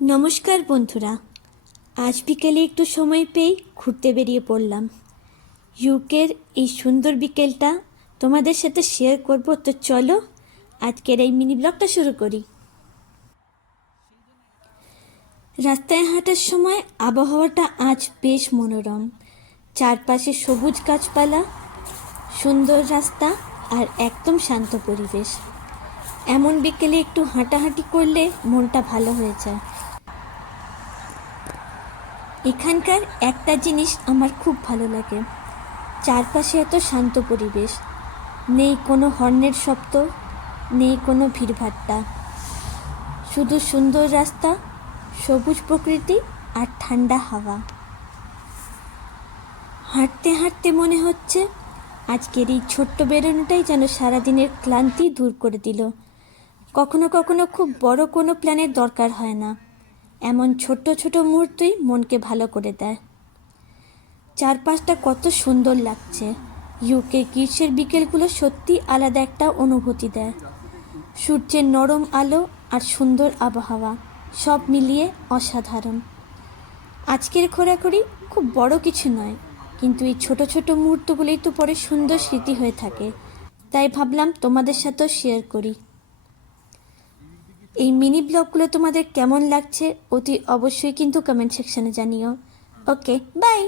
নমস্কার বন্ধুরা, আজ বিকেলে একটু সময় পেয়ে ঘুরতে বেরিয়ে পড়লাম। ইউকের এই সুন্দর বিকেলটা তোমাদের সাথে শেয়ার করব। তো চলো আজকের এই মিনি ব্লগটা শুরু করি। রাস্তায় হাঁটার সময় আবহাওয়াটা আজ বেশ মনোরম। চারপাশে সবুজ গাছপালা, সুন্দর রাস্তা আর একদম শান্ত পরিবেশ। এমন বিকেলে একটু হাঁটাহাঁটি করলে মনটা ভালো হয়ে যায়। এখানকার একটা জিনিস আমার খুব ভালো লাগে, চারপাশে এত শান্ত পরিবেশ, নেই কোনো হর্নের শব্দ, নেই কোনো ভিড়ভাট্টা, শুধু সুন্দর রাস্তা, সবুজ প্রকৃতি আর ঠান্ডা হাওয়া। হাঁটতে হাঁটতে মনে হচ্ছে আজকের এই ছোট্ট বেরোনোটাই যেন সারাদিনের ক্লান্তি দূর করে দিল। কখনো কখনো খুব বড় কোনো প্ল্যানের দরকার হয় না, এমন ছোট ছোট মুহূর্তই মনকে ভালো করে দেয়। চারপাশটা কত সুন্দর লাগছে। ইউকে গ্রীষ্মের বিকেলগুলো সত্যি আলাদা একটা অনুভূতি দেয়। সূর্যের নরম আলো আর সুন্দর আবহাওয়া সব মিলিয়ে অসাধারণ। আজকের ঘোরাঘুরি খুব বড় কিছু নয়, কিন্তু এই ছোট ছোট মুহূর্তগুলোই তো পরে সুন্দর স্মৃতি হয়ে থাকে। তাই ভাবলাম তোমাদের সাথেও শেয়ার করি। এই মিনি ব্লগগুলো তোমাদের কেমন লাগছে অতি অবশ্যই কিন্তু কমেন্ট সেকশনে জানিও। ওকে, বাই।